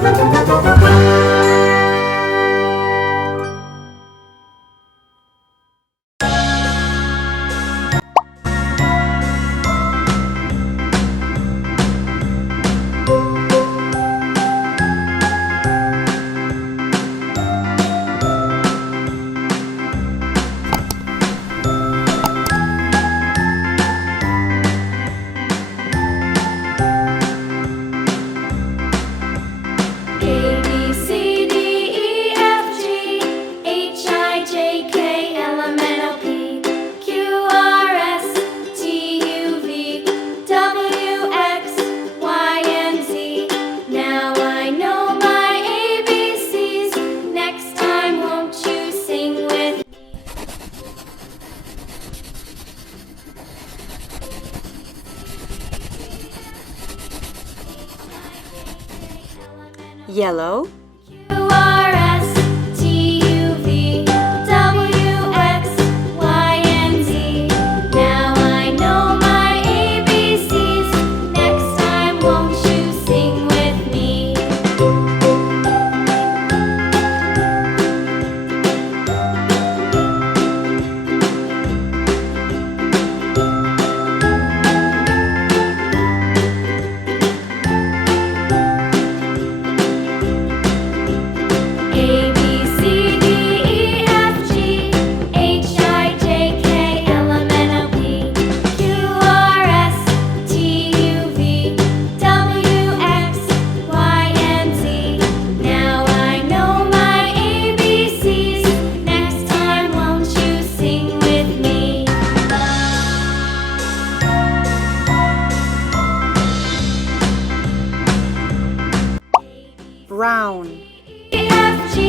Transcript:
Yellow, Now I know my ABCs. Next time, won't you sing with me? A, B, C, D, E, F, G, H, I, J, K, L, M, N, O, P, Q, R, S, T, U, V, W, X, Y, and Z. Now I know my ABCs. Next time, won't you sing with me? brown, E, F, G,